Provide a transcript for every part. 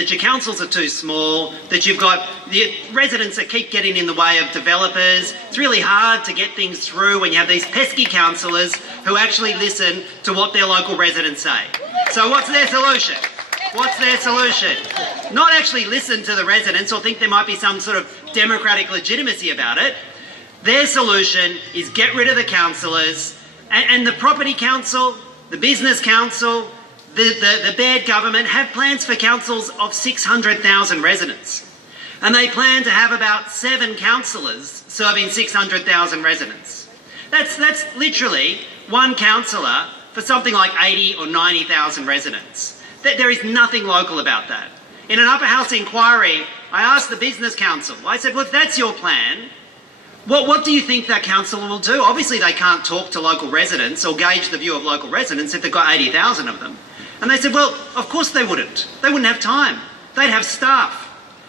that your councils are too small, that you've got the residents that keep getting in the way of developers. It's really hard to get things through when you have these pesky councillors who actually listen to what their local residents say. So what's their solution? What's their solution? Not actually listen to the residents or think there might be some sort of democratic legitimacy about it. Their solution is get rid of the councillors and the property council, the business council, the Baird government have plans for councils of 600,000 residents. And they plan to have about 7 councillors serving 600,000 residents. That's literally one councillor for something like 80 or 90,000 residents. There is nothing local about that. In an upper house inquiry, I asked the business council, I said, well, if that's your plan, what do you think that councillor will do? Obviously they can't talk to local residents or gauge the view of local residents if they've got 80,000 of them. And they said, well, of course they wouldn't. They wouldn't have time. They'd have staff.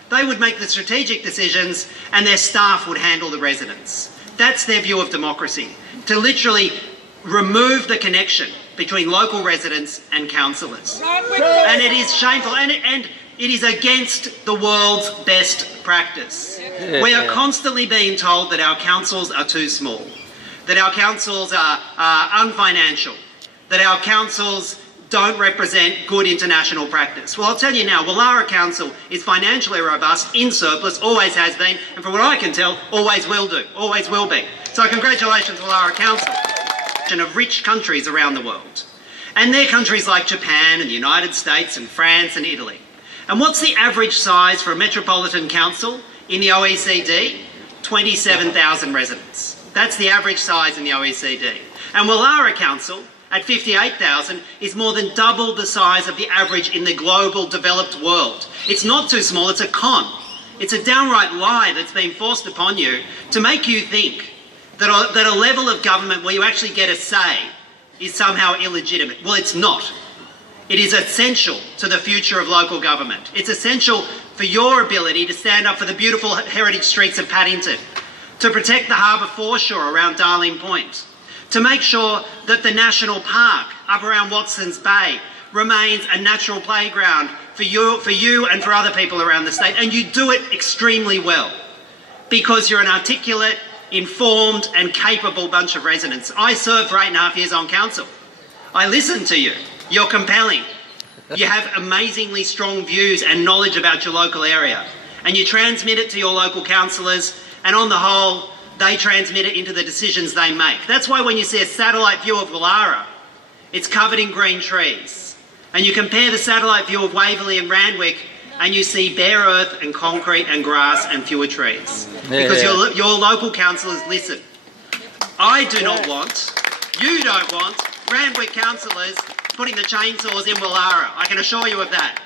They would make the strategic decisions and their staff would handle the residents. That's their view of democracy, to literally remove the connection between local residents and councillors. And it is shameful and it is against the world's best practice. We are constantly being told that our councils are too small, that our councils are unfinancial, that our councils don't represent good international practice. Well, I'll tell you now, Woollahra Council is financially robust, in surplus, always has been, and from what I can tell, always will do, always will be. So congratulations, Woollahra Council. Of rich countries around the world. And they're countries like Japan and the United States and France and Italy. And what's the average size for a metropolitan council in the OECD? 27,000 residents. That's the average size in the OECD. And Woollahra Council, at 58,000, is more than double the size of the average in the global developed world. It's not too small, it's a con. It's a downright lie that's been forced upon you to make you think that a level of government where you actually get a say is somehow illegitimate. Well, it's not. It is essential to the future of local government. It's essential for your ability to stand up for the beautiful heritage streets of Paddington, to protect the harbour foreshore around Darling Point, to make sure that the National Park up around Watson's Bay remains a natural playground for you and for other people around the state. And you do it extremely well because you're an articulate, informed and capable bunch of residents. I served for 8.5 years on council. I listened to you. You're compelling. You have amazingly strong views and knowledge about your local area. And you transmit it to your local councillors, and on the whole, they transmit it into the decisions they make. That's why when you see a satellite view of Woollahra, it's covered in green trees. And you compare the satellite view of Waverley and Randwick, and you see bare earth and concrete and grass and fewer trees. Because your local councillors listen. I do not want, you don't want, Randwick councillors putting the chainsaws in Woollahra. I can assure you of that.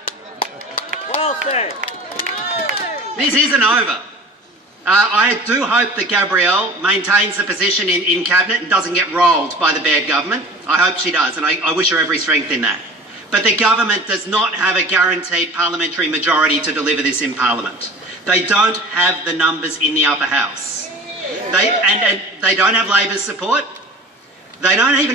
Well said. This isn't over. I do hope that Gabrielle maintains the position in Cabinet and doesn't get rolled by the Baird government. I hope she does, and I wish her every strength in that. But the government does not have a guaranteed parliamentary majority to deliver this in Parliament. They don't have the numbers in the upper house. They don't have Labor's support. They don't even